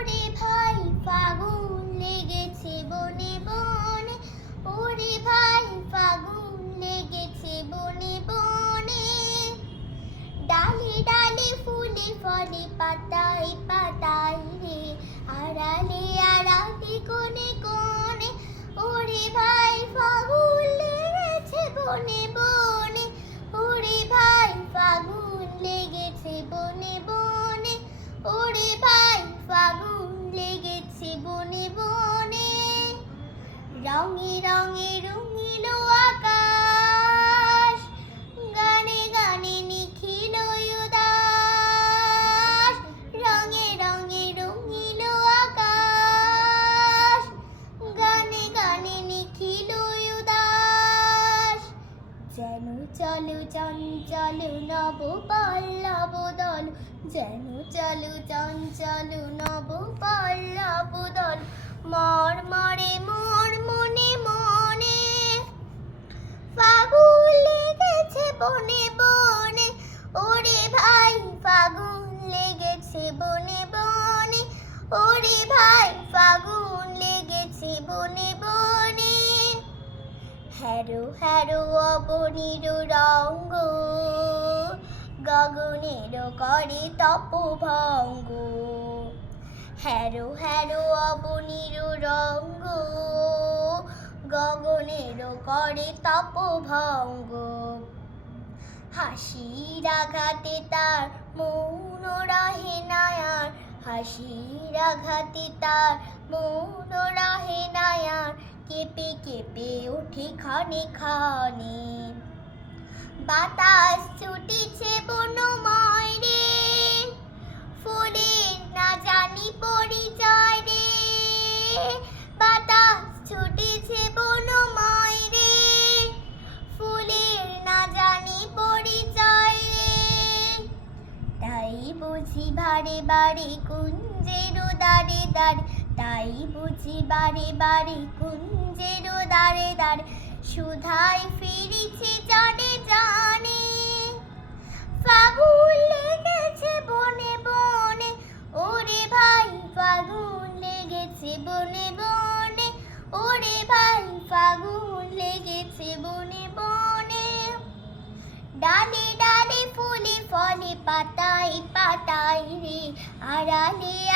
ওরে ভাই, ফাগুন লেগেছে বনে বনে। ওরে ভাই, ফাগুন লেগেছে বনে বনে। ডালে ডালে ফুলে ফলে, পাতায় পাতায় রঙে রঙে রঙিল আকাশ, গানে গানে নিখিল উদাস। রঙে রঙে রঙিল আকাশ, গানে গানে নিখিল উদাস। যেন চলো চঞ্চল নব পল্লব দল, যেন চলো চঞ্চল ওরে ভাই, ফাগুন লেগেছে বনে বনে। হ্যারো হ্যারো অবনীর রঙ্গ, গগনের করে তপভঙ্গ। হ্যারো হ্যারো অবনীর রঙ্গ, গগনের করে তপভঙ্গ। হাসির আঘাতে তার মৌন হাসির আঘাতে তার মৌন রাহে নায়ার। কেঁপে কেঁপে ওঠে খানে খানে বাতাস ছুটিছে বুঝি বারে বারে কুঞ্জের দাঁড়ে দাঁড়ে তাই বুঝি বারে বারে কুঞ্জের দাঁড়ে দাঁড়ে সুধাই ফিরিছে জানে জানে, ফাগুন লেগেছে বনে বনে। ওরে ভাই, ফাগুন লেগেছে বনে বনে। ওরে ভাই, ফাগুন লেগেছে বনে বনে। ডালে para.